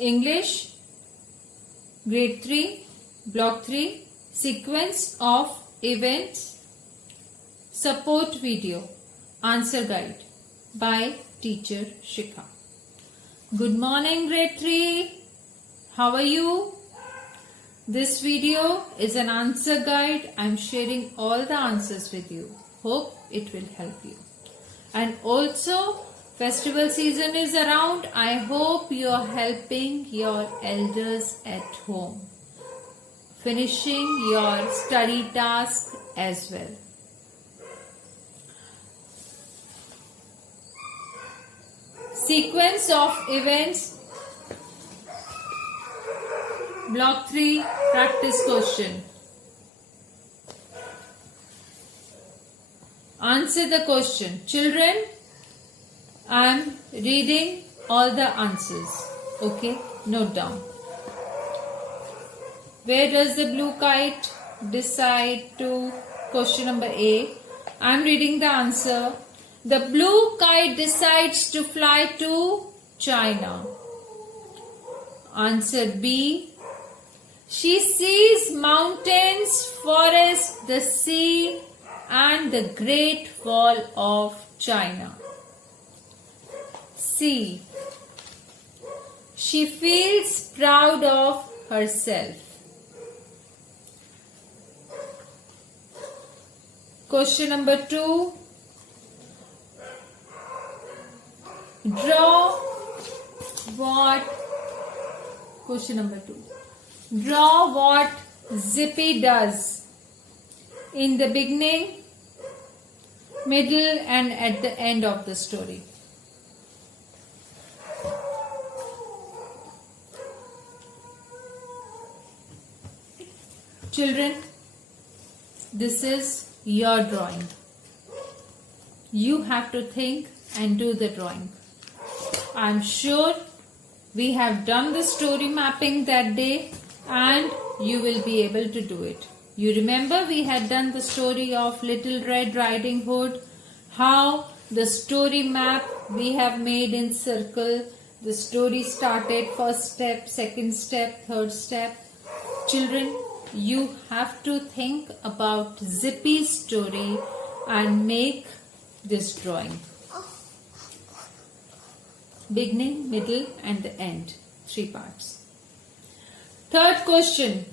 English Grade 3 Block 3 Sequence of Events Support Video Answer Guide by Teacher Shikha. Good morning Grade 3. How are you? This video is an answer guide. I am sharing all the answers with you. Hope it will help you. And also festival season is around. I hope you are helping your elders at home, finishing your study task as well. Sequence of events. Block 3 practice question. Answer the question. Children, I am reading all the answers. Okay, note down. Where does the blue kite decide to? Question number A. I am reading the answer. The blue kite decides to fly to China. Answer B. She sees mountains, forests, the sea and the Great Wall of China. C. She feels proud of herself. Question number 2. Draw what? Question number 2. Draw what Zippy does in the beginning, middle and at the end of the story. Children, this is your drawing. You have to think and do the drawing. I am sure we have done the story mapping that day and you will be able to do it. You remember we had done the story of Little Red Riding Hood, how the story map we have made in circle. The story started first step, second step, third step. Children, you have to think about Zippy's story and make this drawing. Beginning, middle and the end. 3 parts. Third question.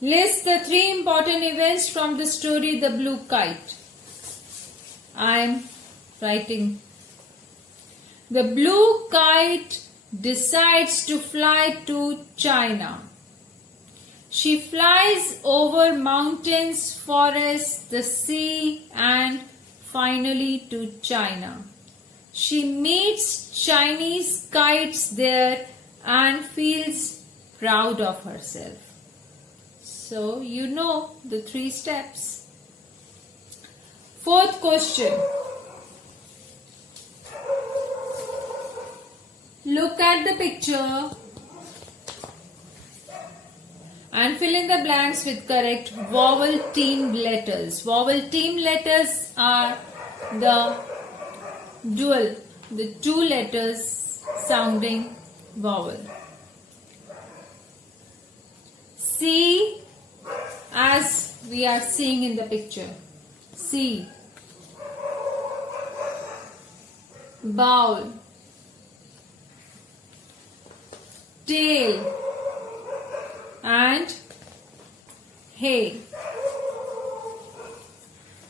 List the 3 important events from the story The Blue Kite. I am writing. The blue kite decides to fly to China. She flies over mountains, forests, the sea and finally to China. She meets Chinese kites there and feels proud of herself. So you know the 3 steps. Fourth question. Look at the picture and fill in the blanks with correct vowel team letters. Vowel team letters are the 2 letters sounding vowel. C, as we are seeing in the picture. C. Bowl. Tail. And hay.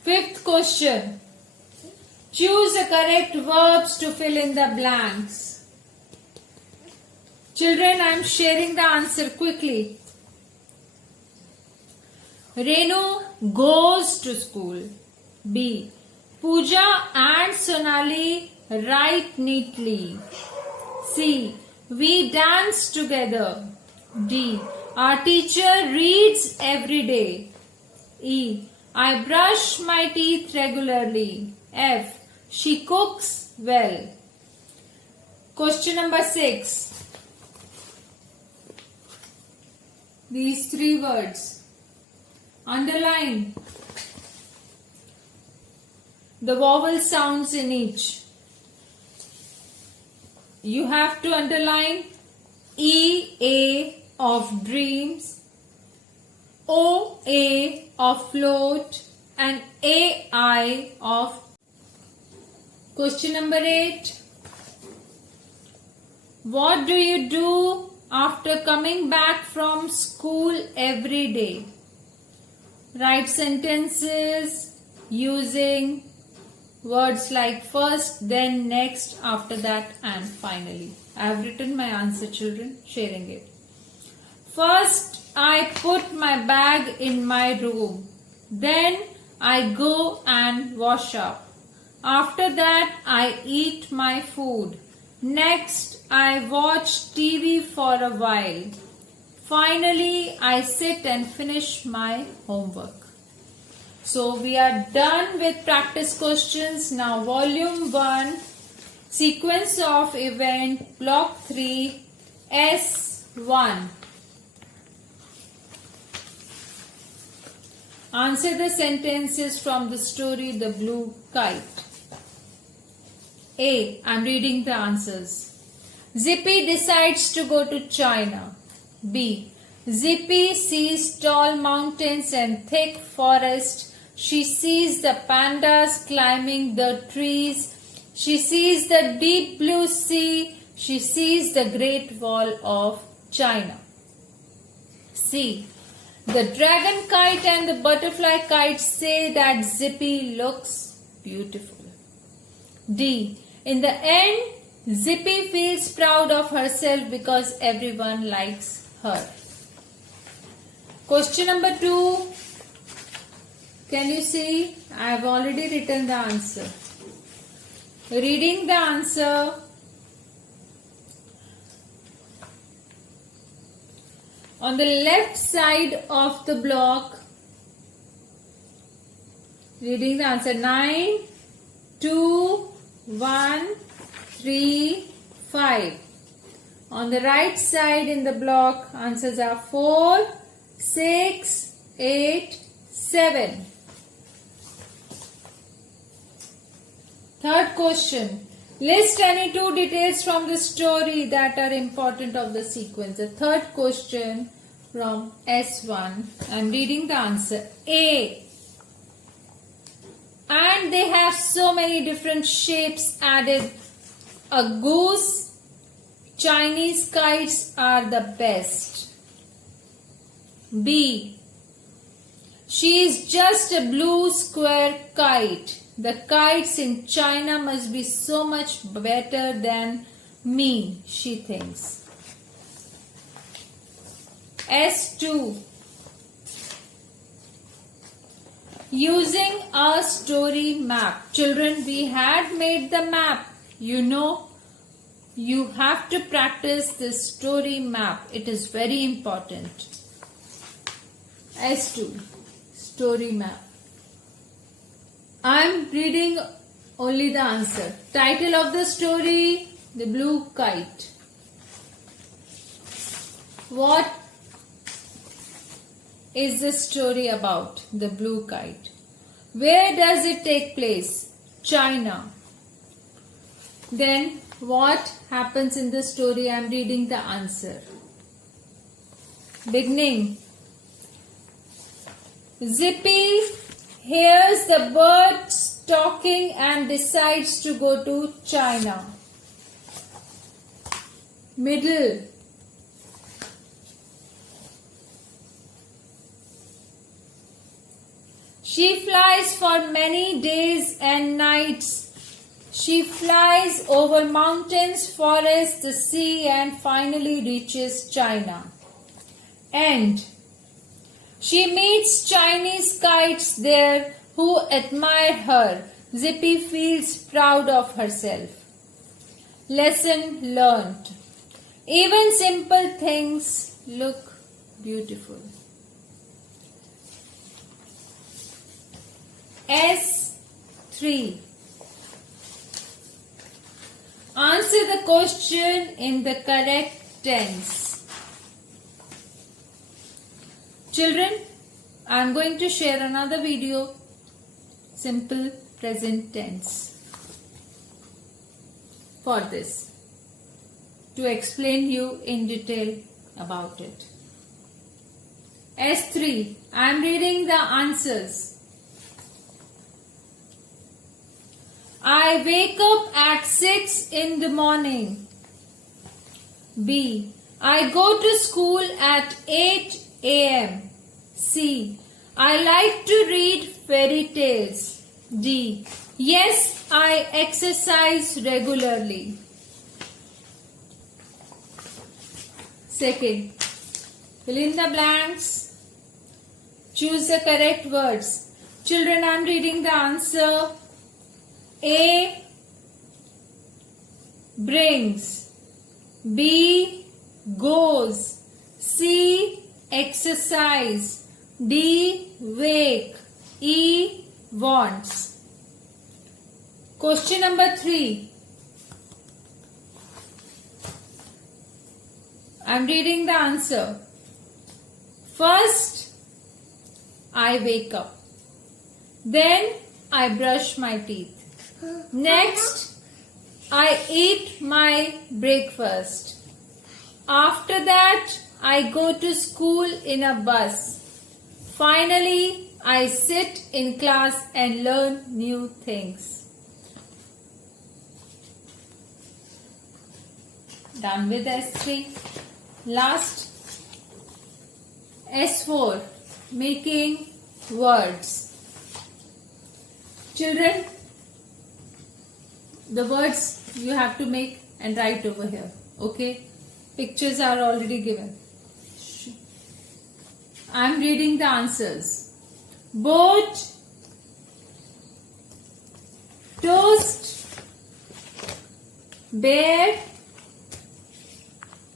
Fifth question. Choose the correct verbs to fill in the blanks. Children, I am sharing the answer quickly. Renu goes to school. B. Pooja and Sonali write neatly. C. We dance together. D. Our teacher reads every day. E. I brush my teeth regularly. F. She cooks well. Question number 6. These 3 words. Underline the vowel sounds in each. You have to underline E-A of dreams, O-A of float, and A-I of. Question number 8. What do you do after coming back from school every day? Write sentences using words like first, then, next, after that, and finally. I have written my answer, children, sharing it. First, I put my bag in my room. Then, I go and wash up. After that, I eat my food. Next, I watch TV for a while. Finally, I sit and finish my homework. So, we are done with practice questions. Now, volume 1, sequence of event, block 3, S1. Answer the sentences from the story The Blue Kite. A. I'm reading the answers. Zippy decides to go to China. B. Zippy sees tall mountains and thick forest. She sees the pandas climbing the trees. She sees the deep blue sea. She sees the Great Wall of China. C. The dragon kite and the butterfly kite say that Zippy looks beautiful. D. In the end, Zippy feels proud of herself because everyone likes her. Question number 2. Can you see? I have already written the answer. Reading the answer. On the left side of the block, reading the answer 9, 2, 1, 3, 5. On the right side in the block, answers are 4, 6, 8, 7. Third question. List any 2 details from the story that are important of the sequence. The third question from S1. I am reading the answer. A. And they have so many different shapes added. A goose. Chinese kites are the best. B. She is just a blue square kite. The kites in China must be so much better than me, she thinks. S2. Using a story map. Children, we had made the map. You know, you have to practice this story map. It is very important. S2. Story map. I am reading only the answer. Title of the story, The Blue Kite. What is the story about? The Blue Kite. Where does it take place? China. Then what happens in the story? I am reading the answer. Beginning. Zippy hears the birds talking and decides to go to China. Middle. She flies for many days and nights. She flies over mountains, forests, the sea, and finally reaches China. End. She meets Chinese kites there who admire her. Zippy feels proud of herself. Lesson learned. Even simple things look beautiful. S3. Answer the question in the correct tense. Children, I am going to share another video, simple present tense, for this, to explain you in detail about it. S3. I am reading the answers. I wake up at 6 in the morning. B. I go to school at 8 a.m. C. I like to read fairy tales. D. Yes, I exercise regularly. Second, fill in the blanks. Choose the correct words. Children, I am reading the answer. A. Brings. B. Goes. C. Exercise. D. Wake. E. Wants. Question number 3. I am reading the answer. First, I wake up. Then, I brush my teeth. Next, I eat my breakfast. After that, I go to school in a bus. Finally, I sit in class and learn new things. Done with S3. Last, S4, making words. Children, the words you have to make and write over here. Okay? Pictures are already given. I am reading the answers. Boat, toast, bear,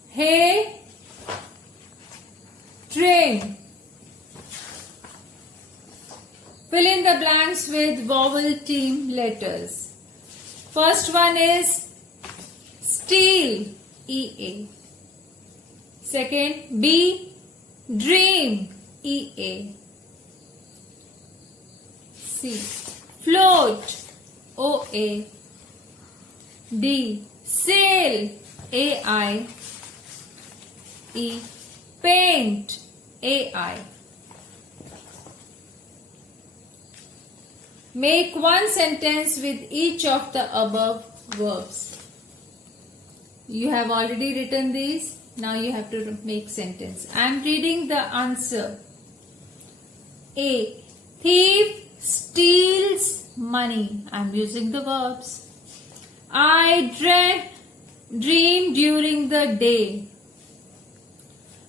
hay, train. Fill in the blanks with vowel team letters. First one is steal, EA. Second, B, dream, EA. C, float, OA. D, sail, AI. E, paint, AI. Make one sentence with each of the above verbs. You have already written these. Now you have to make sentence. I am reading the answer. A. Thief steals money. I am using the verbs. I dream during the day.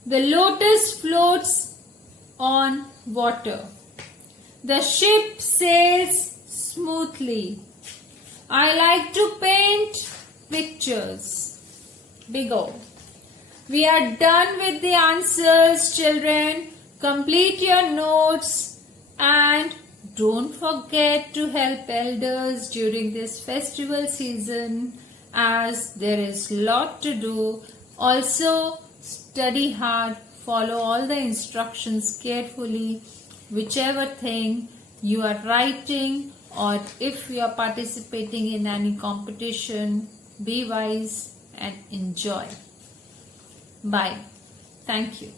The lotus floats on water. The ship sails smoothly. I like to paint pictures. Big O. We are done with the answers, children. Complete your notes and don't forget to help elders during this festival season, as there is lot to do. Also, study hard, follow all the instructions carefully. Whichever thing you are writing, or if you are participating in any competition, be wise and enjoy. Bye. Thank you.